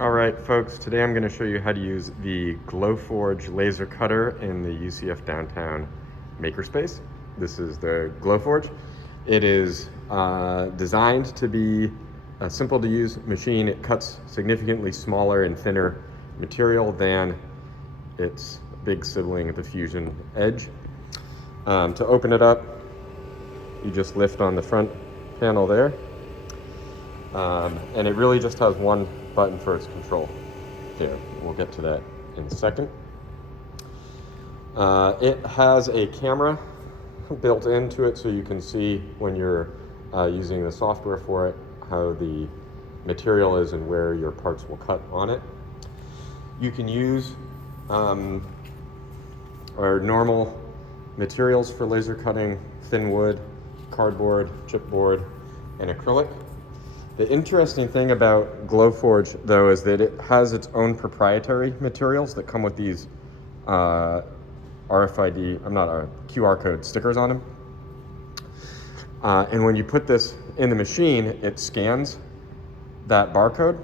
All right, folks, today I'm going to show you how to use the Glowforge laser cutter in the UCF downtown makerspace. This is the Glowforge. It is designed to be a simple to use machine. It cuts significantly smaller and thinner material than its big sibling, the Fusion Edge. To open it up, you just lift on the front panel there. And it really just has one button for its control. There, we'll get to that in a second. It has a camera built into it so you can see when you're using the software for it how the material is and where your parts will cut on it. You can use our normal materials for laser cutting: thin wood, cardboard, chipboard, and acrylic. The interesting thing about Glowforge, though, is that it has its own proprietary materials that come with these QR code stickers on them. And when you put this in the machine, it scans that barcode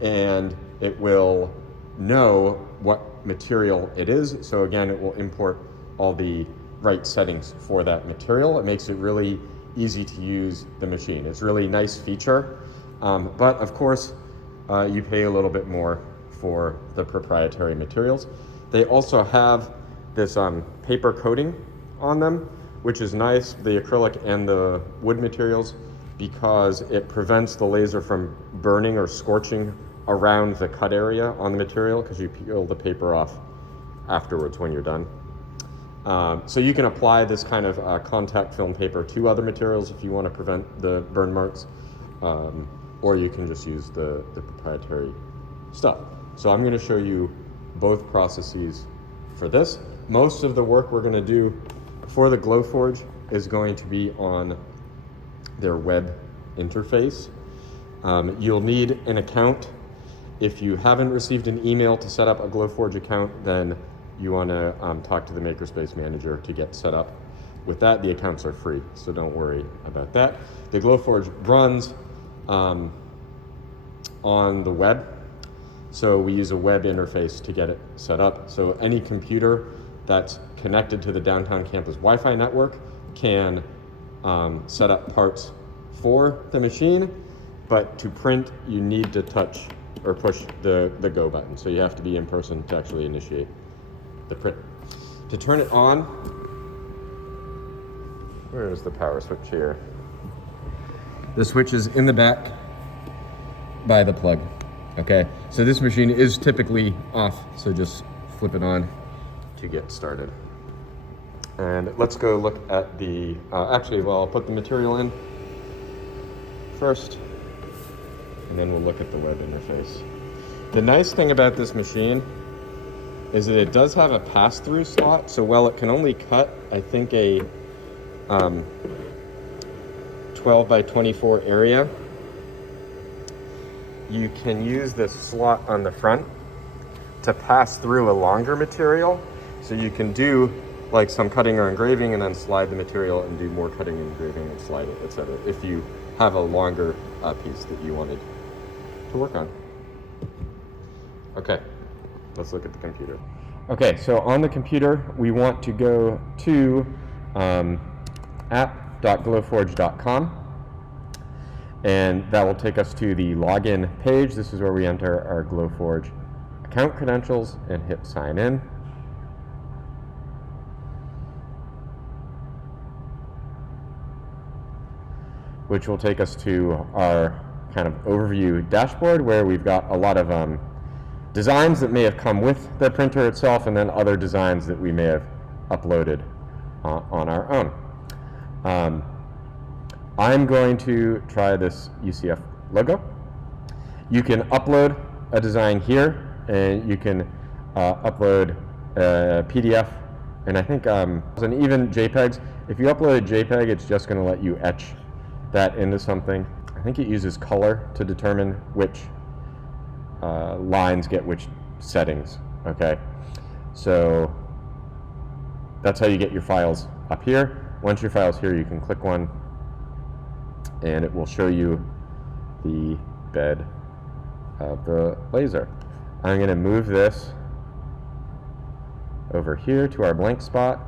and it will know what material it is. So again, it will import all the right settings for that material. It makes it really easy to use the machine. It's a really nice feature, but of course you pay a little bit more for the proprietary materials. They also have this paper coating on them, which is nice, the acrylic and the wood materials, because it prevents the laser from burning or scorching around the cut area on the material, because you peel the paper off afterwards when you're done. So you can apply this kind of contact film paper to other materials if you want to prevent the burn marks, or you can just use the proprietary stuff. So I'm going to show you both processes for this. Most of the work we're going to do for the Glowforge is going to be on their web interface. You'll need an account. If you haven't received an email to set up a Glowforge account, then you want to talk to the Makerspace manager to get set up with that. The accounts are free, so don't worry about that. The Glowforge runs on the web, so we use a web interface to get it set up. So any computer that's connected to the downtown campus Wi-Fi network can set up parts for the machine, but to print you need to touch or push the go button. So you have to be in person to actually initiate the print. To turn it on, where is the power switch here? The switch is in the back by the plug. Okay, so this machine is typically off, so just flip it on to get started. And let's go look at the, I'll put the material in first, and then we'll look at the web interface. The nice thing about this machine is that it does have a pass-through slot, so while it can only cut, I think, a 12 by 24 area, you can use this slot on the front to pass through a longer material. So you can do like some cutting or engraving and then slide the material and do more cutting and engraving and slide it, etc. if you have a longer piece that you wanted to work on. Okay. Let's look at the computer. Okay, so on the computer, we want to go to app.glowforge.com, and that will take us to the login page. This is where we enter our Glowforge account credentials and hit sign in. Which will take us to our kind of overview dashboard, where we've got a lot of designs that may have come with the printer itself, and then other designs that we may have uploaded on our own. I'm going to try this UCF logo. You can upload a design here, and you can upload a PDF, and I think and even JPEGs. If you upload a JPEG, it's just going to let you etch that into something. I think it uses color to determine which lines get which settings. Okay, so that's how you get your files up here. Once your file's here, you can click one and it will show you the bed of the laser. I'm going to move this over here to our blank spot.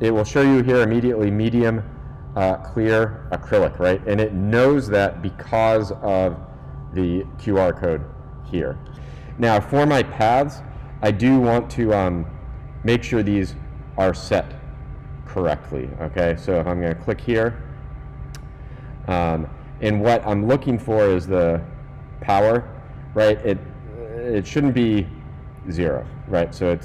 It will show you here immediately medium clear acrylic, right? And it knows that because of the QR code here. Now for my paths, I do want to make sure these are set correctly, okay? So if I'm going to click here, and what I'm looking for is the power, right? It shouldn't be 0, right? So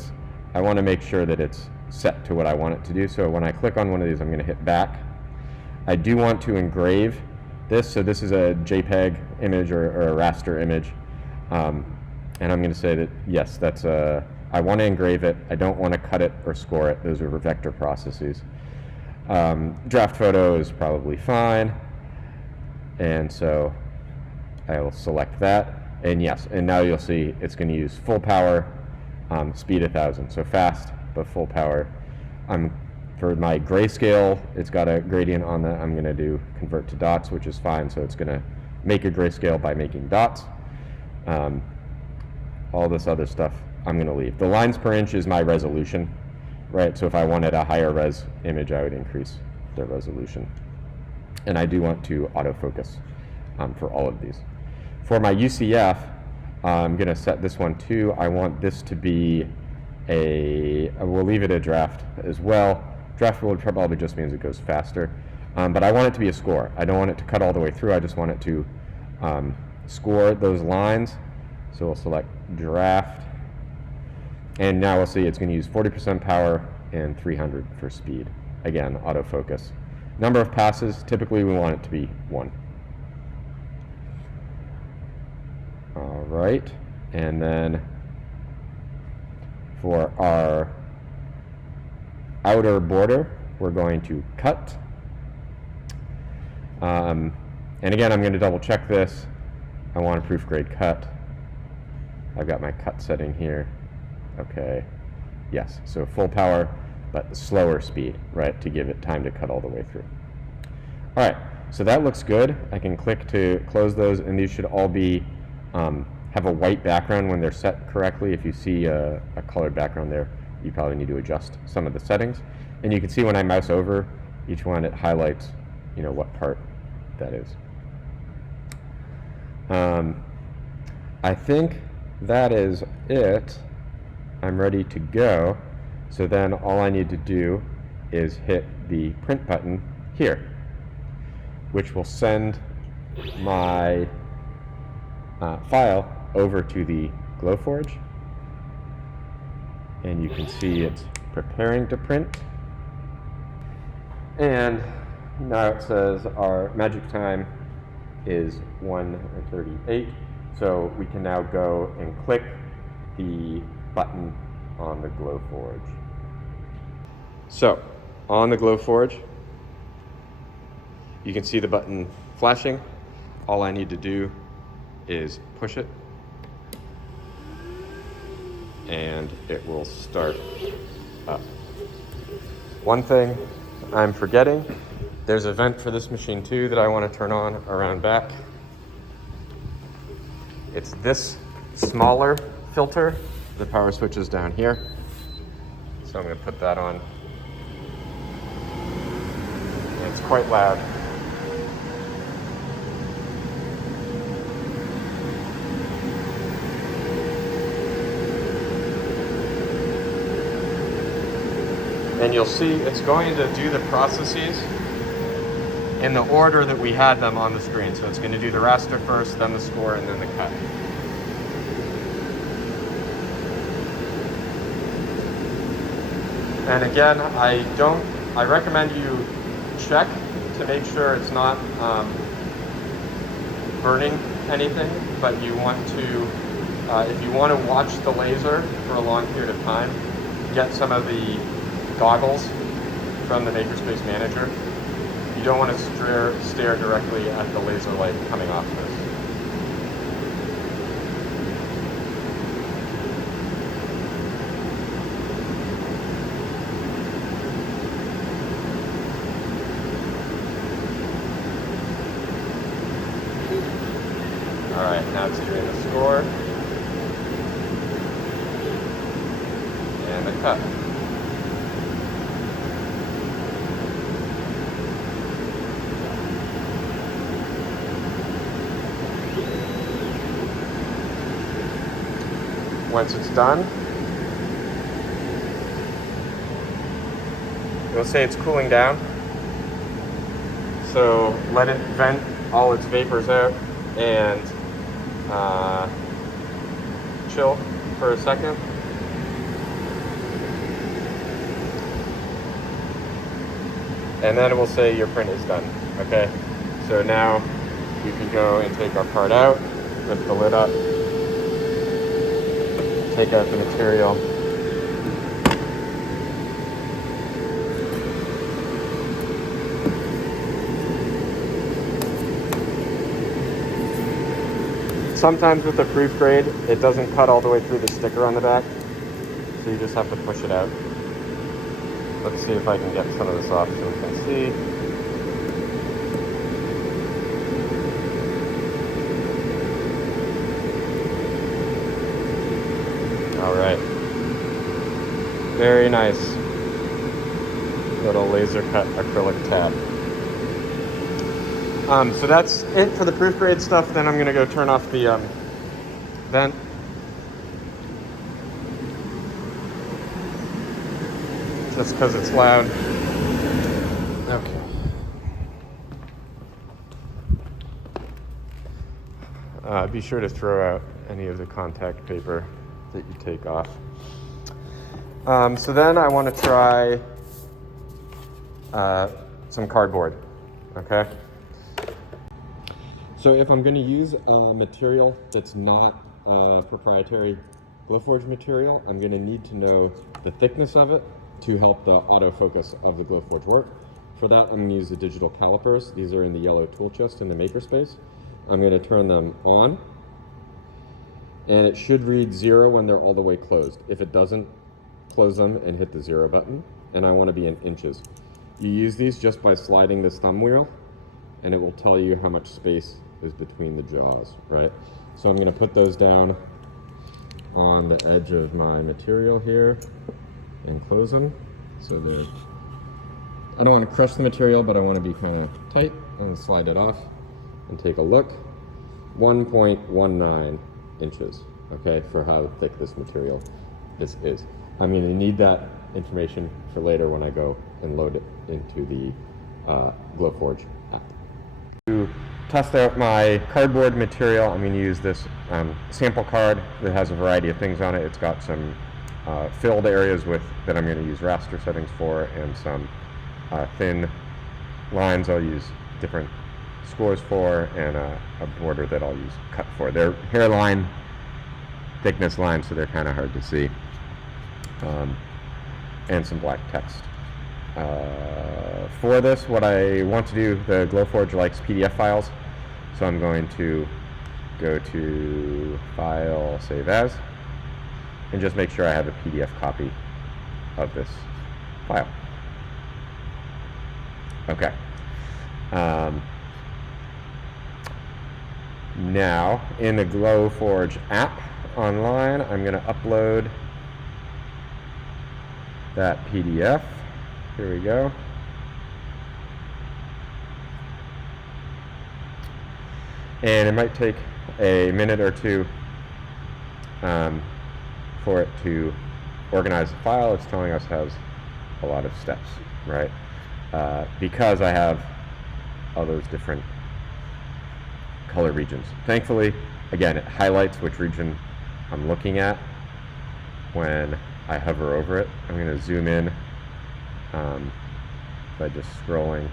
I want to make sure that it's set to what I want it to do. So when I click on one of these, I'm going to hit back. I do want to engrave this. So this is a JPEG image or a raster image. And I'm going to say that, yes, I want to engrave it. I don't want to cut it or score it. Those are vector processes. Draft photo is probably fine. And so I will select that. And yes, and now you'll see it's going to use full power, speed 1000. So fast, but full power. For my grayscale, it's got a gradient on that. I'm going to convert to dots, which is fine. So it's going to make a grayscale by making dots. All this other stuff I'm going to leave. The lines per inch is my resolution, right? So if I wanted a higher res image, I would increase the resolution. And I do want to autofocus for all of these. For my UCF, I'm going to set this one too. I want this to be we'll leave it a draft as well. Draft will probably just means it goes faster. But I want it to be a score. I don't want it to cut all the way through. I just want it to score those lines. So we'll select draft. And now we'll see it's going to use 40% power and 300 for speed. Again, autofocus. Number of passes, typically we want it to be 1. All right, and then for our outer border, we're going to cut. And again, I'm going to double check this. I want a proof grade cut. I've got my cut setting here. Okay, yes, so full power, but slower speed, right, to give it time to cut all the way through. All right, so that looks good. I can click to close those, and these should all be have a white background when they're set correctly. If you see a colored background there, you probably need to adjust some of the settings. And you can see when I mouse over each one, it highlights, what part that is. I think that is it. I'm ready to go. So then all I need to do is hit the print button here, which will send my file over to the Glowforge. And you can see it's preparing to print. And now it says our magic time is 1:38. So we can now go and click the button on the Glowforge. So on the Glowforge, you can see the button flashing. All I need to do is push it, and it will start up. One thing I'm forgetting, there's a vent for this machine too that I want to turn on around back. It's this smaller filter. The power switch is down here. So I'm going to put that on. And it's quite loud. And you'll see it's going to do the processes in the order that we had them on the screen. So it's going to do the raster first, then the score, and then the cut. And again, I recommend you check to make sure it's not burning anything, but you want to, if you want to watch the laser for a long period of time, get some of the goggles from the Makerspace Manager. You don't want to stare directly at the laser light coming off this. All right, now it's doing the score and the cut. Once it's done, it'll say it's cooling down. So let it vent all its vapors out and chill for a second. And then it will say your print is done. Okay, so now you can go and take our part out, lift the lid up, take out the material. Sometimes with the proof grade, it doesn't cut all the way through the sticker on the back, so you just have to push it out. Let's see if I can get some of this off so we can see. All right. Very nice little laser cut acrylic tab. So that's it for the proof grade stuff. Then I'm gonna go turn off the vent. Just because it's loud. Okay. Be sure to throw out any of the contact paper that you take off. So then I want to try some cardboard. Okay. So if I'm going to use a material that's not proprietary Glowforge material, I'm going to need to know the thickness of it to help the autofocus of the Glowforge work. For that, I'm going to use the digital calipers. These are in the yellow tool chest in the makerspace. I'm going to turn them on, and it should read 0 when they're all the way closed. If it doesn't, close them and hit the 0 button, and I want to be in inches. You use these just by sliding this thumb wheel, and it will tell you how much space is between the jaws, right? So I'm going to put those down on the edge of my material here and close them. So I don't want to crush the material, but I want to be kind of tight, and slide it off and take a look. 1.19 inches, okay, for how thick this material is. I'm going to need that information for later when I go and load it into the Glowforge app. To test out my cardboard material, I'm going to use this sample card that has a variety of things on it. It's got some filled areas that I'm going to use raster settings for, and some thin lines I'll use different scores for, and a border that I'll use cut for. They're hairline thickness lines, so they're kind of hard to see, and some black text. For this, what I want to do, the Glowforge likes PDF files, so I'm going to go to File, Save As, and just make sure I have a PDF copy of this file. Okay. Now, in the Glowforge app online, I'm going to upload that PDF. Here we go. And it might take a minute or two for it to organize the file. It's telling us it has a lot of steps, right? Because I have all those different color regions. Thankfully, again, it highlights which region I'm looking at when I hover over it. I'm going to zoom in by just scrolling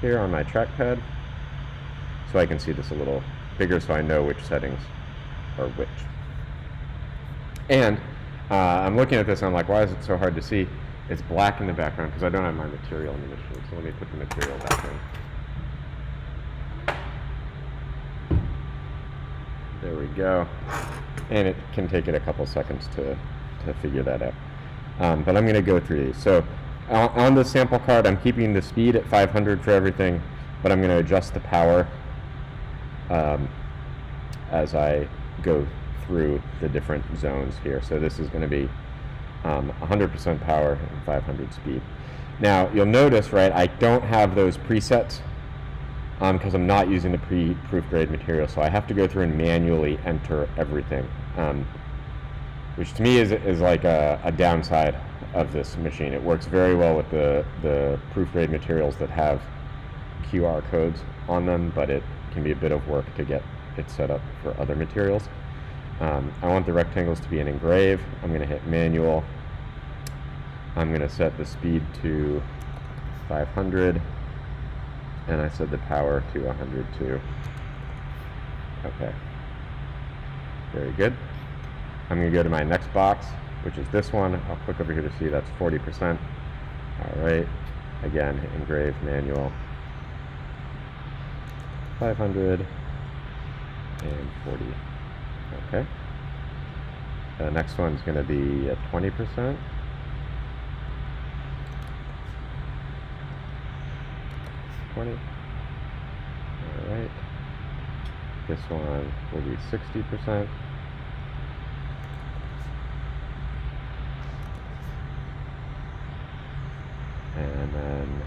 here on my trackpad, so I can see this a little bigger, so I know which settings are which. And I'm looking at this and I'm like, why is it so hard to see? It's black in the background because I don't have my material in the machine. So let me put the material back in. There we go. And it can take it a couple seconds to figure that out. But I'm going to go through these. So on the sample card, I'm keeping the speed at 500 for everything, but I'm going to adjust the power as I go through the different zones here. So this is going to be 100% power and 500 speed. Now you'll notice, right, I don't have those presets because I'm not using the pre-proof grade material, so I have to go through and manually enter everything, which to me is like a downside of this machine. It works very well with the proof grade materials that have QR codes on them, but it can be a bit of work to get it set up for other materials. I want the rectangles to be an engrave. I'm going to hit manual. I'm going to set the speed to 500, and I set the power to 100 too. Okay, very good. I'm going to go to my next box, which is this one. I'll click over here to see that's 40%. All right, again, engrave, manual, 500 and 40. Okay. The next one's going to be at 20%. All right. This one will be 60%. And then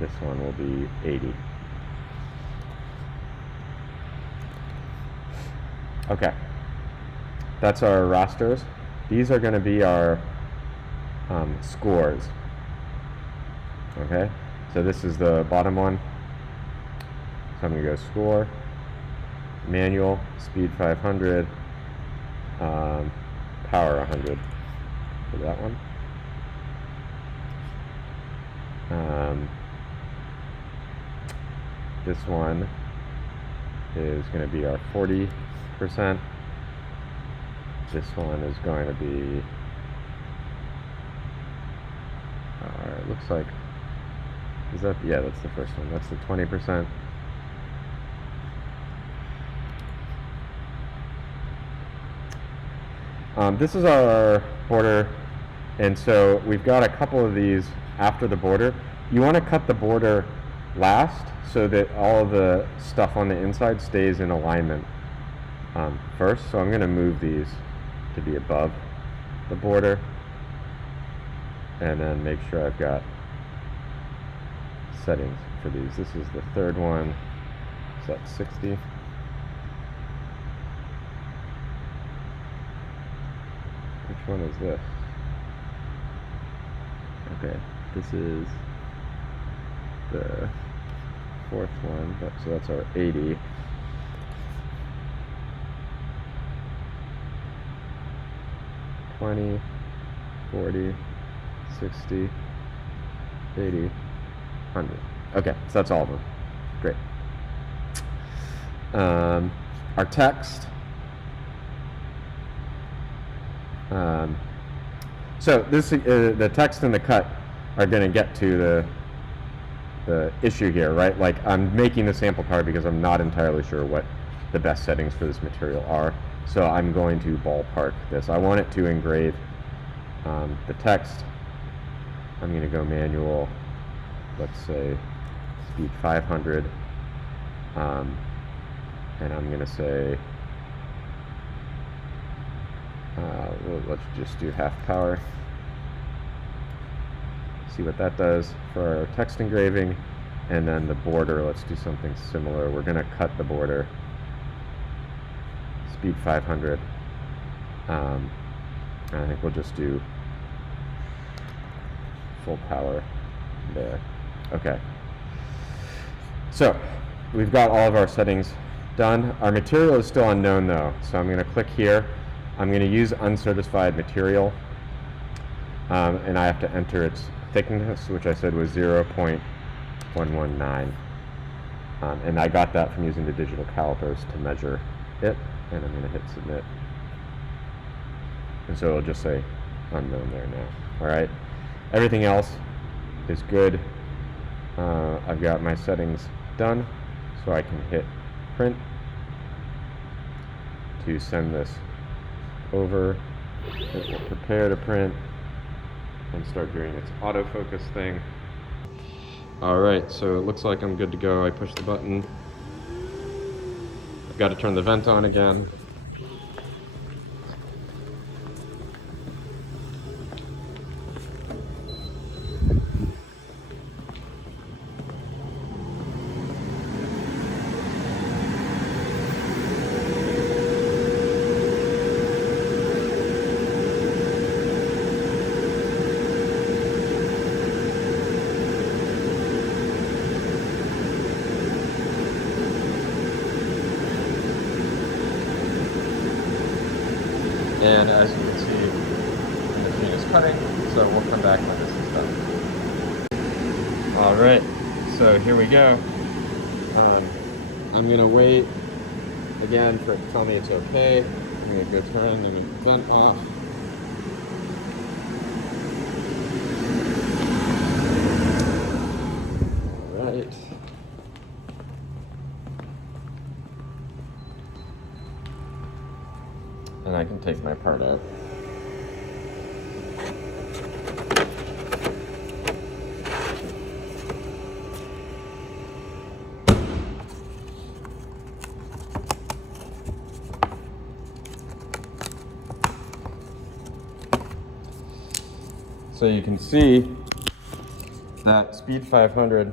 this one will be 80. Okay. That's our rosters. These are going to be our scores. Okay. So this is the bottom one. So I'm going to go score, manual, speed 500, power 100 for that one. This one is going to be our 40%. This one is going to be, it looks like, is that, yeah, that's the first one. That's the 20%. This is our border, and so we've got a couple of these after the border. You want to cut the border last so that all of the stuff on the inside stays in alignment first. So I'm going to move these to be above the border, and then make sure I've got settings for these. This is the third one, set 60. Which one is this? Okay, this is the fourth one, so that's our 80. $20, $40, $60, $80, $100. Okay, so that's all of them. Great. Our text. So this the text and the cut are going to get to the issue here, right? Like, I'm making the sample card because I'm not entirely sure what the best settings for this material are. So I'm going to ballpark this. I want it to engrave the text. I'm going to go manual, let's say speed 500, and I'm going to say, well, let's just do half power. See what that does for our text engraving. And then the border, let's do something similar. We're going to cut the border, speed 500. And I think we'll just do full power there. Okay. So we've got all of our settings done. Our material is still unknown though, so I'm going to click here. I'm going to use uncertified material, and I have to enter its thickness, which I said was 0.119. And I got that from using the digital calipers to measure it, and I'm going to hit submit. And so it'll just say unknown there now. All right. Everything else is good. I've got my settings done, so I can hit print to send this over. It will prepare to print and start doing its autofocus thing. All right, so it looks like I'm good to go. I push the button. Got to turn the vent on again. And as you can see, the machine is cutting, so we'll come back when this is done. All right, so here we go. I'm gonna wait again for it to tell me it's okay. I'm gonna go turn the vent off. All right. And I can take my part out. So you can see that speed 500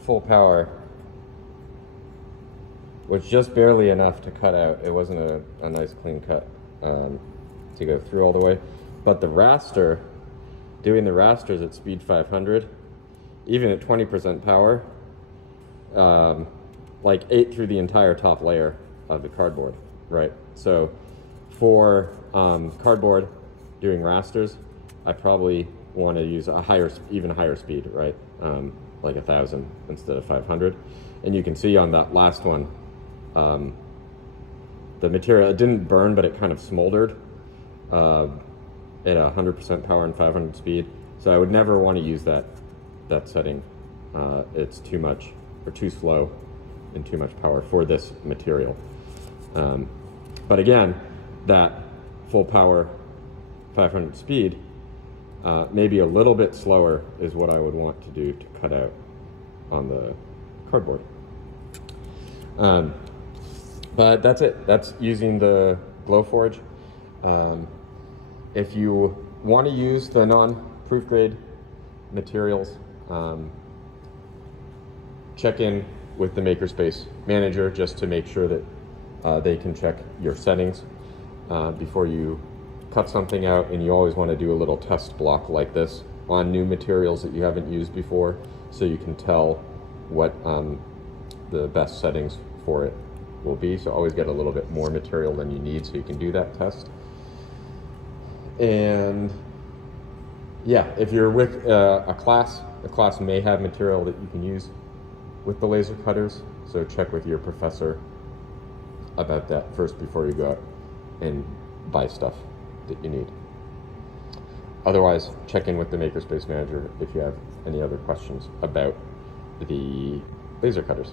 full power was just barely enough to cut out. It wasn't a nice clean cut to go through all the way. But the raster, doing the rasters at speed 500, even at 20% power, like ate through the entire top layer of the cardboard, right? So for cardboard doing rasters, I probably want to use a higher, even higher speed, right? Like 1,000 instead of 500. And you can see on that last one, the material, it didn't burn, but it kind of smoldered at 100% power and 500 speed. So I would never want to use that setting. It's too much or too slow and too much power for this material. But again, that full power 500 speed, maybe a little bit slower is what I would want to do to cut out on the cardboard. But that's it. That's using the Glowforge. If you want to use the non-proof grade materials, check in with the Makerspace manager just to make sure that they can check your settings before you cut something out. And you always want to do a little test block like this on new materials that you haven't used before, so you can tell what the best settings for it will be. So always get a little bit more material than you need so you can do that test. And yeah, if you're with a class may have material that you can use with the laser cutters. So check with your professor about that first before you go out and buy stuff that you need. Otherwise, check in with the Makerspace manager if you have any other questions about the laser cutters.